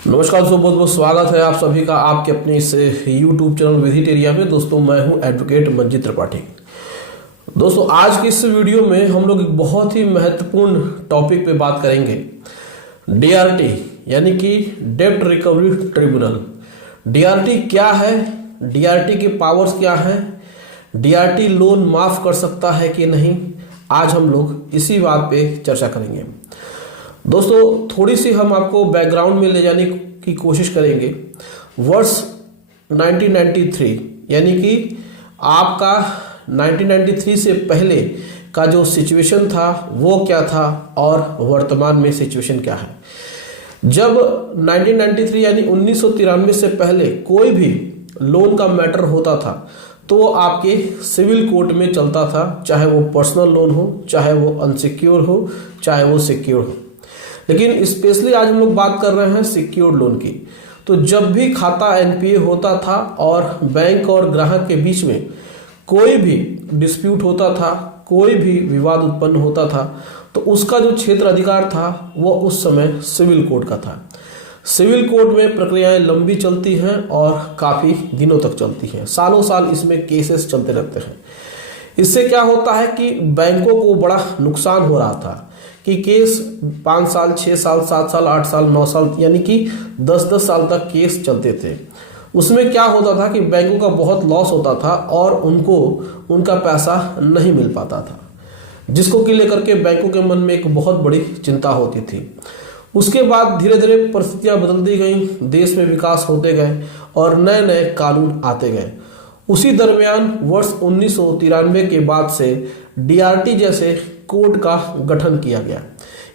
नमस्कार दोस्तों, बहुत बहुत स्वागत है आप सभी का आपके अपने इस YouTube चैनल विजिट एरिया में। दोस्तों मैं हूं एडवोकेट मंजीत त्रिपाठी। दोस्तों आज की इस वीडियो में हम लोग एक बहुत ही महत्वपूर्ण टॉपिक पे बात करेंगे। DRT यानी कि डेब्ट रिकवरी ट्रिब्यूनल। DRT क्या है, DRT के पावर्स क्या है, DRT लोन माफ कर सकता है कि नहीं, आज हम लोग इसी बात पे चर्चा करेंगे। दोस्तों थोड़ी सी हम आपको बैकग्राउंड में ले जाने की कोशिश करेंगे। वर्ष 1993 यानी कि आपका 1993 से पहले का जो सिचुएशन था वो क्या था और वर्तमान में सिचुएशन क्या है। जब 1993 यानी 1993 से पहले कोई भी लोन का मैटर होता था तो वो आपके सिविल कोर्ट में चलता था, चाहे वो पर्सनल लोन हो, चाहे वो अनसिक्योर हो, चाहे वो सिक्योर हो। लेकिन स्पेशली आज हम लोग बात कर रहे हैं सिक्योर्ड लोन की। तो जब भी खाता NPA होता था और बैंक और ग्राहक के बीच में कोई भी डिस्प्यूट होता था, कोई भी विवाद उत्पन्न होता था, तो उसका जो क्षेत्र अधिकार था वो उस समय सिविल कोर्ट का था। सिविल कोर्ट में प्रक्रियाएं लंबी चलती हैं और काफ़ी दिनों तक चलती हैं, सालों साल इसमें केसेस चलते रहते हैं। इससे क्या होता है कि बैंकों को बड़ा नुकसान हो रहा था कि केस 5 साल, 6 साल, 7 साल, 8 साल, 9 साल यानी कि 10-10 साल तक केस चलते थे। उसमें क्या होता था कि बैंकों का बहुत लॉस होता था और उनको उनका पैसा नहीं मिल पाता था, जिसको कि लेकर के बैंकों के मन में एक बहुत बड़ी चिंता होती थी। उसके बाद धीरे धीरे परिस्थितियां बदलती गई, देश में विकास होते गए और नए नए कानून आते गए। उसी दरमियान वर्ष 1993 के बाद से DRT जैसे कोर्ट का गठन किया गया,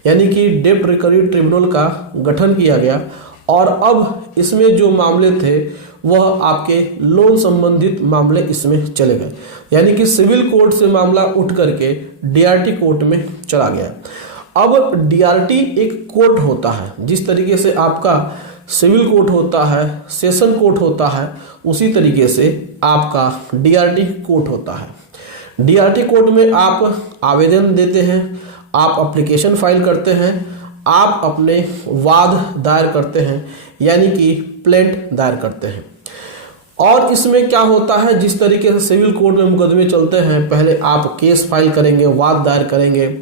यानी कि डेब्ट रिकवरी ट्रिब्यूनल का गठन किया गया। और अब इसमें जो मामले थे वह आपके लोन संबंधित मामले इसमें चले गए, यानी कि सिविल कोर्ट से मामला उठ करके DRT कोर्ट में चला गया। अब DRT एक कोर्ट होता है, जिस तरीके से आपका सिविल कोर्ट होता है, सेशन कोर्ट होता है, उसी तरीके से आपका DRT कोर्ट होता है। DRT कोर्ट में आप आवेदन देते हैं, आप एप्लीकेशन फाइल करते हैं, आप अपने वाद दायर करते हैं, यानी कि प्लेंट दायर करते हैं। और इसमें क्या होता है, जिस तरीके से सिविल कोर्ट में मुकदमे चलते हैं, पहले आप केस फाइल करेंगे, वाद दायर करेंगे,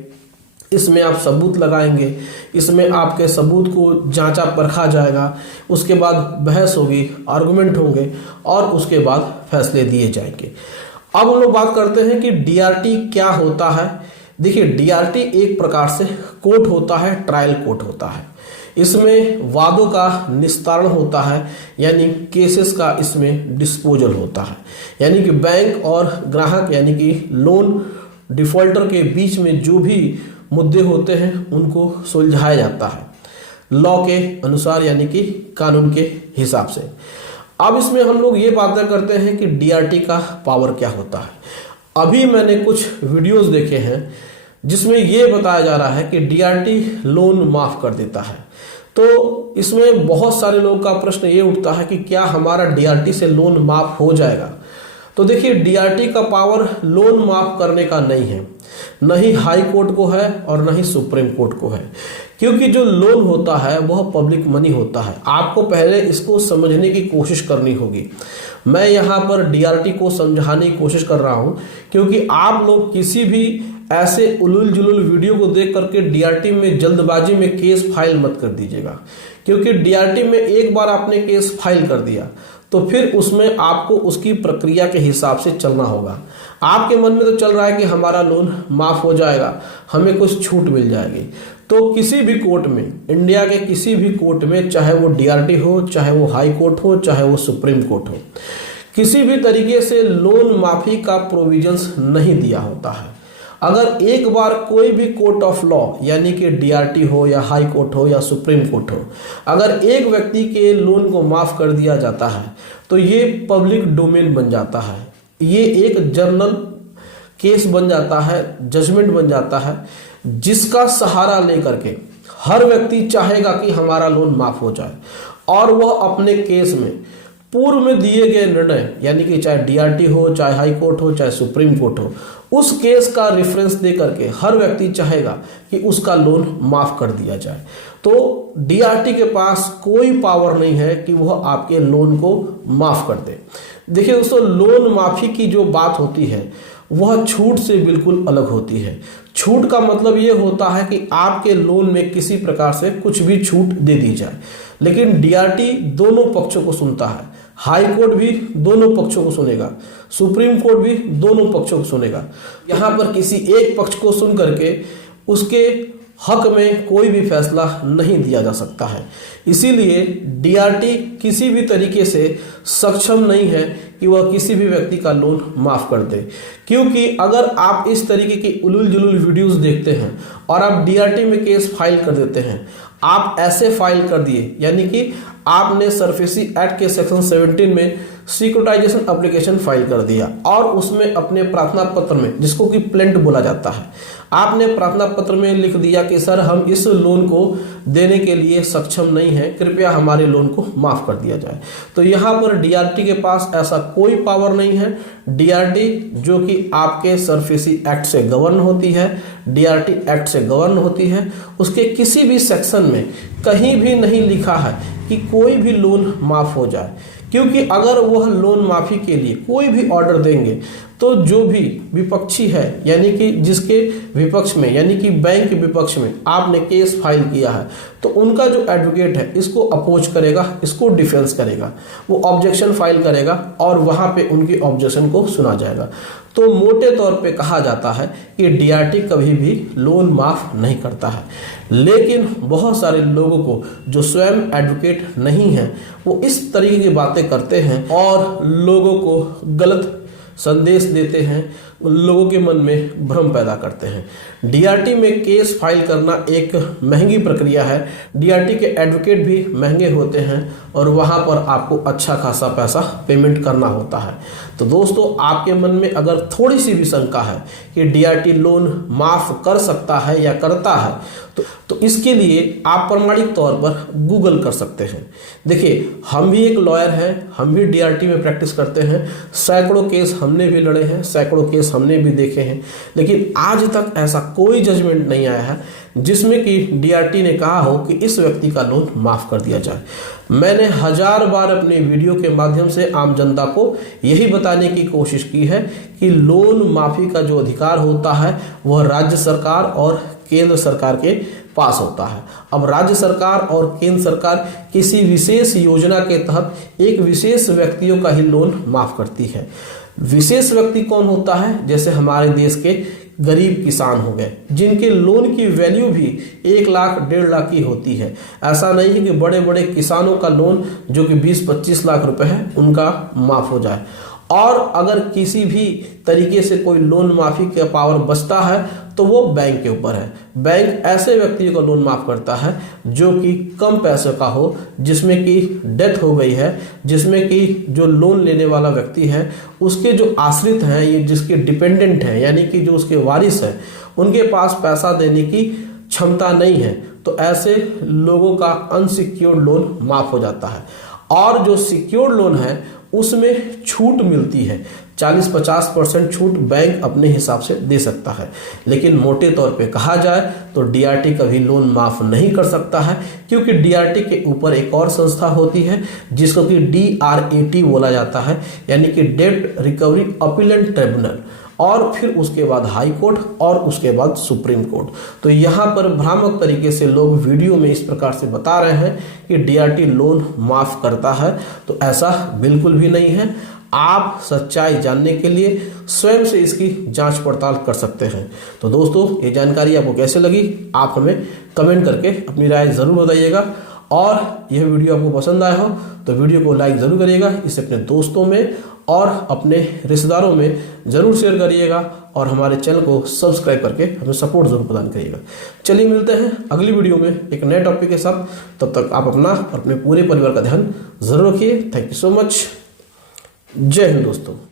इसमें आप सबूत लगाएंगे, इसमें आपके सबूत को जांचा परखा जाएगा, उसके बाद बहस होगी, आर्गुमेंट होंगे और उसके बाद फैसले दिए जाएंगे। अब हम लोग बात करते हैं कि DRT क्या होता है। देखिए DRT एक प्रकार से कोर्ट होता है, ट्रायल कोर्ट होता है। इसमें वादों का निस्तारण होता है, यानी केसेस का इसमें डिस्पोजल होता है, यानी कि बैंक और ग्राहक यानी कि लोन डिफॉल्टर के बीच में जो भी मुद्दे होते हैं उनको सुलझाया जाता है लॉ के अनुसार, यानी कि कानून के हिसाब से। अब इसमें हम लोग ये बातें करते हैं कि DRT का पावर क्या होता है। अभी मैंने कुछ वीडियोस देखे हैं जिसमें ये बताया जा रहा है कि DRT लोन माफ कर देता है। तो इसमें बहुत सारे लोगों का प्रश्न ये उठता है कि क्या हमारा DRT से लोन माफ हो जाएगा। तो देखिए DRT का पावर लोन माफ करने का नहीं है, न ही हाई कोर्ट को है और न ही सुप्रीम कोर्ट को है, क्योंकि जो लोन होता है वह पब्लिक मनी होता है। आपको पहले इसको समझने की कोशिश करनी होगी। मैं यहाँ पर DRT को समझाने की कोशिश कर रहा हूँ क्योंकि आप लोग किसी भी ऐसे उलूल जुलूल वीडियो को देख करके DRT में जल्दबाजी में केस फाइल मत कर दीजिएगा, क्योंकि DRT में एक बार आपने केस फाइल कर दिया तो फिर उसमें आपको उसकी प्रक्रिया के हिसाब से चलना होगा। आपके मन में तो चल रहा है कि हमारा लोन माफ हो जाएगा, हमें कुछ छूट मिल जाएगी। तो किसी भी कोर्ट में, इंडिया के किसी भी कोर्ट में, चाहे वो DRT हो, चाहे वो हाई कोर्ट हो, चाहे वो सुप्रीम कोर्ट हो, किसी भी तरीके से लोन माफी का प्रोविजंस नहीं दिया होता है। अगर एक बार कोई भी कोर्ट ऑफ लॉ यानी कि DRT हो या हाई कोर्ट हो या सुप्रीम कोर्ट हो, अगर एक व्यक्ति के लोन को माफ कर दिया जाता है तो ये पब्लिक डोमेन बन जाता है, ये एक जर्नल केस बन जाता है, जजमेंट बन जाता है, जिसका सहारा लेकर के हर व्यक्ति चाहेगा कि हमारा लोन माफ हो जाए और वह अपने केस में पूर्व में दिए गए निर्णय, यानी कि चाहे डीआरटी हो, चाहे हाई कोर्ट हो, चाहे सुप्रीम कोर्ट हो, उस केस का रेफरेंस दे करके हर व्यक्ति चाहेगा कि उसका लोन माफ कर दिया जाए। तो डीआरटी के पास कोई पावर नहीं है कि वह आपके लोन को माफ कर दे। देखिए दोस्तों, लोन माफी की जो बात होती है वह छूट से बिल्कुल अलग होती है। छूट का मतलब ये होता है कि आपके लोन में किसी प्रकार से कुछ भी छूट दे दी जाए, लेकिन डीआरटी दोनों पक्षों को सुनता है। हाई कोर्ट भी दोनों पक्षों को सुनेगा, सुप्रीम कोर्ट भी दोनों पक्षों को सुनेगा। यहाँ पर किसी एक पक्ष को सुन करके उसके हक में कोई भी फैसला नहीं दिया जा सकता है। इसीलिए डीआरटी किसी भी तरीके से सक्षम नहीं है कि वह किसी भी व्यक्ति का लोन माफ कर दे, क्योंकि अगर आप इस तरीके की उलूल जुलूल वीडियोस देखते हैं और आप डीआरटी में केस फाइल कर देते हैं, आप ऐसे फाइल कर दिए यानी कि आपने सरफेसी एक्ट के सेक्शन 17 में सिक्योरिटाइजेशन एप्लीकेशन फाइल कर दिया और उसमें अपने प्रार्थना पत्र में, जिसको कि प्लेंट बोला जाता है, आपने प्रार्थना पत्र में लिख दिया कि सर हम इस लोन को देने के लिए सक्षम नहीं है, कृपया हमारे लोन को माफ कर दिया जाए। तो यहाँ पर डीआरटी के पास ऐसा कोई पावर नहीं है। डीआरटी जो कि आपके सरफेसी एक्ट से गवर्न होती है, डीआरटी एक्ट से गवर्न होती है, उसके किसी भी सेक्शन में कहीं भी नहीं लिखा है कि कोई भी लोन माफ हो जाए, क्योंकि अगर वह लोन माफी के लिए कोई भी ऑर्डर देंगे तो जो भी विपक्षी है, यानी कि जिसके विपक्ष में, यानी कि बैंक के विपक्ष में आपने केस फाइल किया है, तो उनका जो एडवोकेट है इसको अपोज करेगा, इसको डिफेंस करेगा, वो ऑब्जेक्शन फाइल करेगा और वहां पे उनकी ऑब्जेक्शन को सुना जाएगा। तो मोटे तौर पे कहा जाता है कि डीआरटी कभी भी लोन माफ नहीं करता है। लेकिन बहुत सारे लोगों को जो स्वयं एडवोकेट नहीं है वो इस तरीके की बातें करते हैं और लोगों को गलत संदेश देते हैं, लोगों के मन में भ्रम पैदा करते हैं। डीआरटी में केस फाइल करना एक महंगी प्रक्रिया है। डीआरटी के एडवोकेट भी महंगे होते हैं और वहां पर आपको अच्छा खासा पैसा पेमेंट करना होता है। तो दोस्तों, आपके मन में अगर थोड़ी सी भी शंका है कि डीआरटी लोन माफ कर सकता है या करता है, तो इसके लिए आप प्रमाणिक तौर पर गूगल कर सकते हैं। देखिए, हम भी एक लॉयर हैं, हम भी डीआरटी में प्रैक्टिस करते हैं, सैकड़ों केस हमने भी लड़े हैं, सैकड़ों केस हमने भी देखे हैं, लेकिन आज तक ऐसा कोई जजमेंट नहीं आया है जिसमें कि डीआरटी ने कहा हो कि इस व्यक्ति का लोन माफ कर दिया जाए। मैंने 1000 बार अपने वीडियो के माध्यम से आम जनता को यही बताने की कोशिश की है कि लोन माफी का जो अधिकार होता है वह राज्य सरकार और केंद्र सरकार के पास होता है। अब राज्य सरकार और केंद्र सरकार किसी विशेष योजना के तहत एक विशेष व्यक्तियों का ही लोन माफ करती है। विशेष व्यक्ति कौन होता है? जैसे हमारे देश के गरीब किसान हो गए, जिनके लोन की वैल्यू भी 1 लाख 1.5 लाख की होती है। ऐसा नहीं है कि बड़े बड़े किसानों का लोन जो कि 20-25 लाख रुपए है उनका माफ हो जाए। और अगर किसी भी तरीके से कोई लोन माफी का पावर बचता है तो वो बैंक के ऊपर है। बैंक ऐसे व्यक्तियों का लोन माफ करता है जो कि कम पैसे का हो, जिसमें कि डेथ हो गई है, जिसमें कि जो लोन लेने वाला व्यक्ति है उसके जो आश्रित हैं, ये जिसके डिपेंडेंट हैं, यानी कि जो उसके वारिस हैं, उनके पास पैसा देने की क्षमता नहीं है, तो ऐसे लोगों का अनसिक्योर्ड लोन माफ हो जाता है। और जो सिक्योर्ड लोन है उसमें छूट मिलती है, 40-50% छूट बैंक अपने हिसाब से दे सकता है। लेकिन मोटे तौर पे कहा जाए तो डीआरटी कभी लोन माफ नहीं कर सकता है, क्योंकि डीआरटी के ऊपर एक और संस्था होती है जिसको कि डीआरएटी बोला जाता है, यानी कि डेट रिकवरी अपीलेंट ट्रिब्यूनल, और फिर उसके बाद हाई कोर्ट और उसके बाद सुप्रीम कोर्ट। तो यहाँ पर भ्रामक तरीके से लोग वीडियो में इस प्रकार से बता रहे हैं कि डीआरटी लोन माफ करता है, तो ऐसा बिल्कुल भी नहीं है। आप सच्चाई जानने के लिए स्वयं से इसकी जांच पड़ताल कर सकते हैं। तो दोस्तों, ये जानकारी आपको कैसे लगी आप हमें कमेंट करके अपनी राय ज़रूर बताइएगा, और यह वीडियो आपको पसंद आया हो तो वीडियो को लाइक ज़रूर करिएगा, इसे अपने दोस्तों में और अपने रिश्तेदारों में ज़रूर शेयर करिएगा, और हमारे चैनल को सब्सक्राइब करके हमें सपोर्ट ज़रूर प्रदान करिएगा। चलिए मिलते हैं अगली वीडियो में एक नए टॉपिक के साथ। तब तक आप अपना और अपने पूरे परिवार का ध्यान ज़रूर रखिए। Thank you so much. जय हिंद दोस्तों।